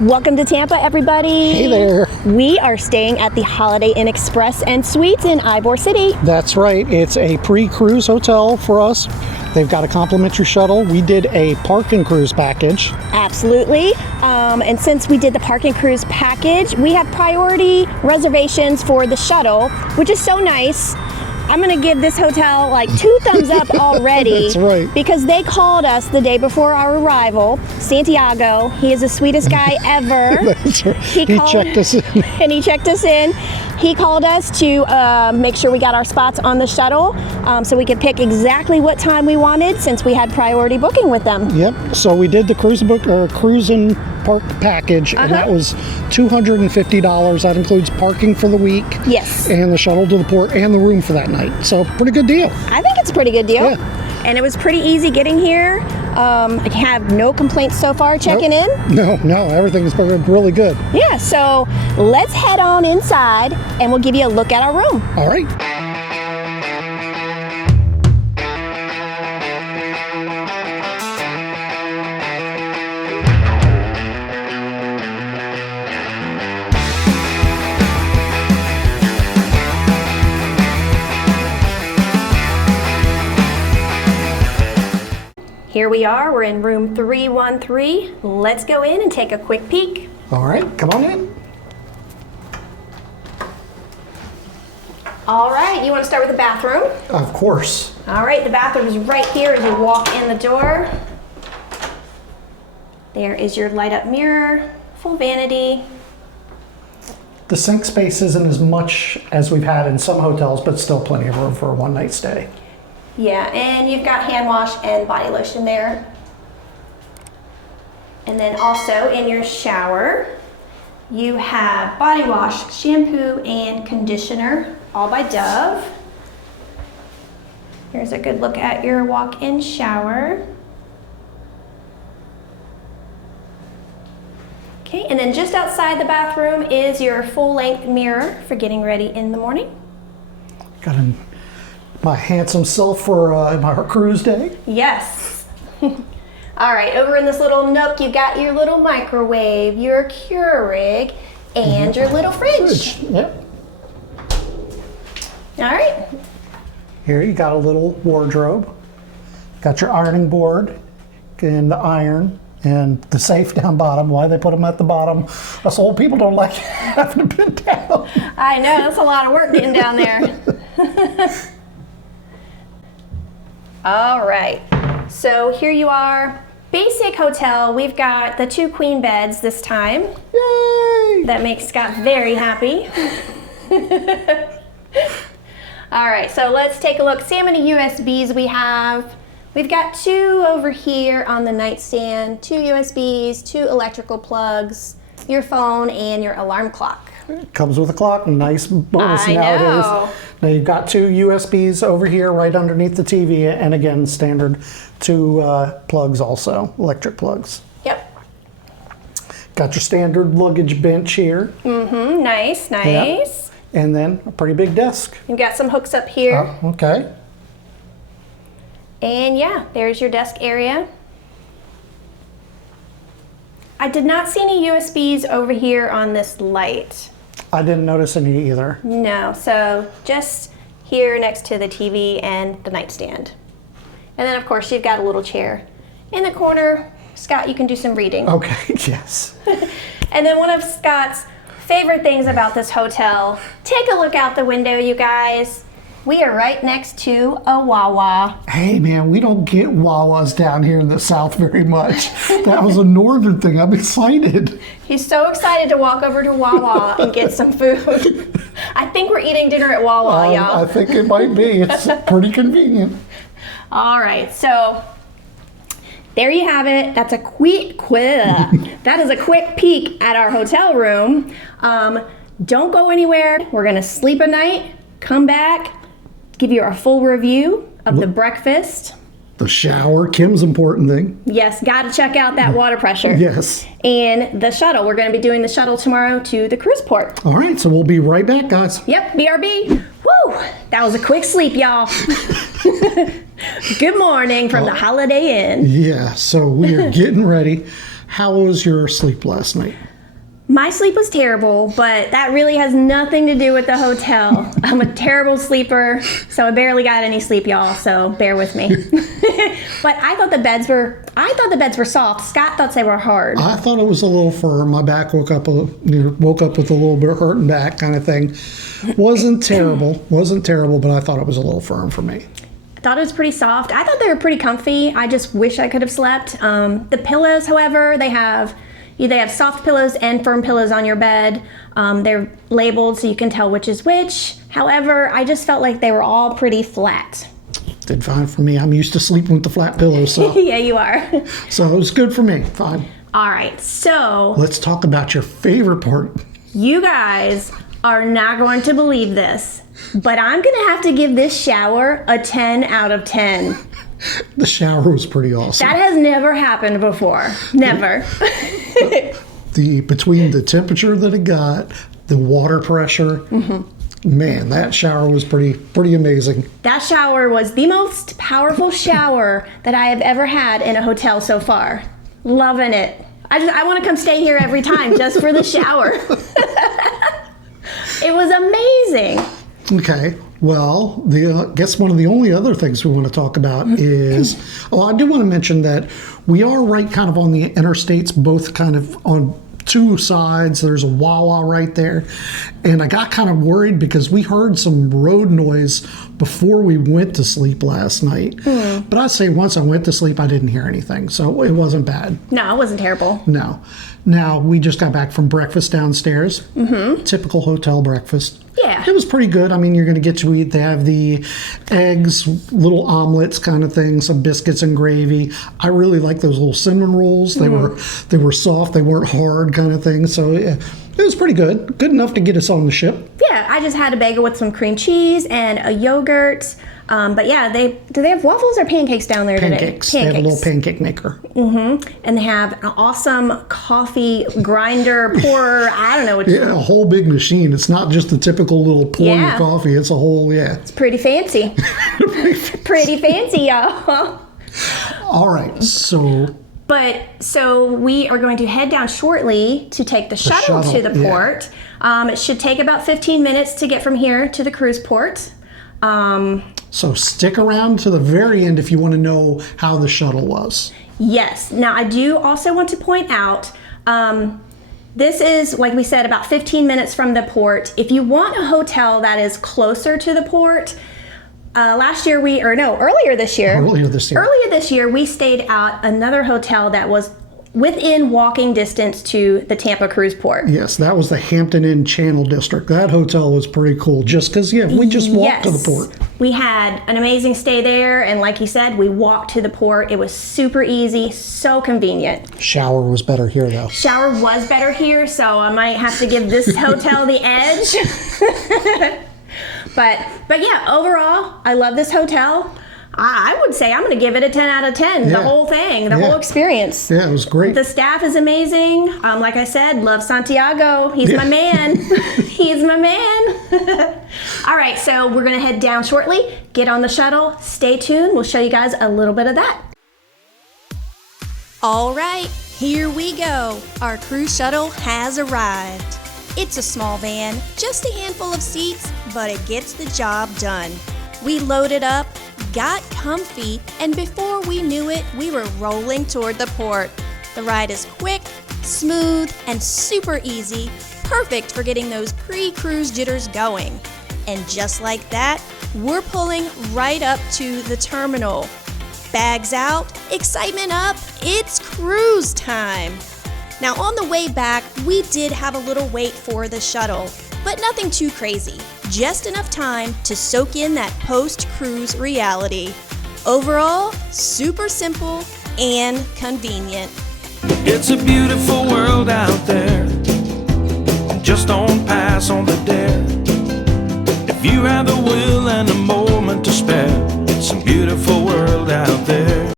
Welcome to Tampa, everybody. Hey there. We are staying at the Holiday Inn Express and Suites in Ybor City. That's right. It's a pre-cruise hotel for us. They've got a complimentary shuttle. We did a park and cruise package. Absolutely. And since we did the park and cruise package, we have priority reservations for the shuttle, which is so nice. I'm going to give this hotel like 2 thumbs up already. That's right. Because they called us the day before our arrival. Santiago, he is the sweetest guy ever. That's right. He checked us in. And he checked us in. He called us to make sure we got our spots on the shuttle so we could pick exactly what time we wanted since we had priority booking with them. Yep. So we did the cruise and park package, and that was $250. That includes parking for the week. Yes. And the shuttle to the port and the room for that night. So pretty good deal. I think it's a pretty good deal. Yeah. And it was pretty easy getting here. I have no complaints so far checking in. No, everything's been really good. Yeah, so let's head on inside and we'll give you a look at our room. All right. Here we are, we're in room 313. Let's go in and take a quick peek. All right, come on in. All right, you want to start with the bathroom? Of course. All right, the bathroom is right here as you walk in the door. There is your light up mirror, full vanity. The sink space isn't as much as we've had in some hotels, but still plenty of room for a one-night stay. Yeah, and you've got hand wash and body lotion there. And then also in your shower, you have body wash, shampoo, and conditioner, all by Dove. Here's a good look at your walk-in shower. Okay, and then just outside the bathroom is your full-length mirror for getting ready in the morning. Got my handsome self for my cruise day. Yes. All right, over in this little nook, you got your little microwave, your Keurig, and your little fridge. Yep. All right. Here you got a little wardrobe. Got your ironing board and the iron and the safe down bottom. Why they put them at the bottom? Us old people don't like having to bend down. I know, that's a lot of work getting down there. All right, so here you are. Basic hotel. We've got the 2 queen beds this time. Yay! That makes Scott very happy. All right, so let's take a look. See how many USBs we have. We've got 2 over here on the nightstand, 2 USBs, 2 electrical plugs, your phone, and your alarm clock. It comes with a clock, nice bonus I nowadays. know. Now you've got 2 USBs over here right underneath the TV, and again, standard 2 plugs also, electric plugs. Yep. Got your standard luggage bench here. Mm-hmm, nice, nice. Yep. And then a pretty big desk. You've got some hooks up here. Oh, okay. And yeah, there's your desk area. I did not see any USBs over here on this light. I didn't notice any either. No, so just here next to the TV and the nightstand. And then of course you've got a little chair in the corner. Scott, you can do some reading. Okay, yes. And then one of Scott's favorite things about this hotel, take a look out the window, you guys. We are right next to a Wawa. Hey man, we don't get Wawas down here in the South very much. That was a northern thing. I'm excited. He's so excited to walk over to Wawa and get some food. I think we're eating dinner at Wawa, y'all. I think it might be. It's pretty convenient. All right, so there you have it. That's a that is a quick peek at our hotel room. Don't go anywhere. We're gonna sleep a night, come back, give you our full review of the breakfast. The shower, Kim's important thing. Yes, got to check out that water pressure. Yes. And the shuttle. We're going to be doing the shuttle tomorrow to the cruise port. All right, so we'll be right back, guys. Yep, BRB. Woo! That was a quick sleep, y'all. Good morning from the Holiday Inn. Yeah, so we are getting ready How was your sleep last night? My sleep was terrible, but that really has nothing to do with the hotel. I'm a terrible sleeper, so I barely got any sleep, y'all, so bear with me. But I thought the beds were soft. Scott thought they were hard. I thought it was a little firm. My back woke up with a little bit hurting back kind of thing. Wasn't terrible, but I thought it was a little firm for me. I thought it was pretty soft. I thought they were pretty comfy. I just wish I could have slept. The pillows, however, they have soft pillows and firm pillows on your bed. They're labeled so you can tell which is which. However, I just felt like they were all pretty flat. Did fine for me. I'm used to sleeping with the flat pillows, so. Yeah, you are. So it was good for me. Fine. All right, so. Let's talk about your favorite part. You guys are not going to believe this, but I'm going to have to give this shower a 10 out of 10. The shower was pretty awesome. That has never happened before. Never. Between the temperature that it got, the water pressure, man, that shower was pretty amazing. That shower was the most powerful shower that I have ever had in a hotel so far. Loving it. I want to come stay here every time just for the shower. It was amazing. Okay. Well, I guess one of the only other things we want to talk about is, I do want to mention that we are right kind of on the interstates, both kind of on two sides. There's a Wawa right there. And I got kind of worried because we heard some road noise before we went to sleep last night. But I'd say once I went to sleep, I didn't hear anything. So it wasn't bad. No, it wasn't terrible. No. Now, we just got back from breakfast downstairs. Typical hotel breakfast. Yeah. It was pretty good. I mean, you're going to get to eat. They have the eggs, little omelets kind of thing, some biscuits and gravy. I really like those little cinnamon rolls. They were soft. They weren't hard kind of thing. So yeah, it was pretty good. Good enough to get us on the ship. Yeah, I just had a bagel with some cream cheese and a yogurt. But yeah, do they have waffles or pancakes down there today? Pancakes. They have a little pancake maker. And they have an awesome coffee grinder, pourer, I don't know what Yeah, a whole big machine. It's not just a typical little pour your coffee. It's a whole, It's pretty fancy. Pretty fancy, y'all. All right, so we are going to head down shortly to take the shuttle to the port. It should take about 15 minutes to get from here to the cruise port. So stick around to the very end if you want to know how the shuttle was. Yes. Now, I do also want to point out, this is, like we said, about 15 minutes from the port. If you want a hotel that is closer to the port, earlier this year, we stayed at another hotel that was within walking distance to the Tampa cruise port. Yes, that was the Hampton Inn Channel District. That hotel was pretty cool just because, we just walked to the port. We had an amazing stay there, and like you said, we walked to the port. It was super easy, so convenient. Shower was better here, though. Shower was better here, so I might have to give this hotel the edge. But yeah, overall, I love this hotel. I would say I'm going to give it a 10 out of 10. The whole thing, the whole experience. Yeah, it was great. The staff is amazing. Like I said, love Santiago. He's my man. He's my man. All right, so we're going to head down shortly. Get on the shuttle. Stay tuned. We'll show you guys a little bit of that. All right, here we go. Our cruise shuttle has arrived. It's a small van, just a handful of seats, but it gets the job done. We loaded up, got comfy, and before we knew it, we were rolling toward the port. The ride is quick, smooth, and super easy, perfect for getting those pre-cruise jitters going. And just like that, we're pulling right up to the terminal. Bags out, excitement up, it's cruise time. Now on the way back, we did have a little wait for the shuttle, but nothing too crazy. Just enough time to soak in that post-cruise reality. Overall, super simple and convenient. It's a beautiful world out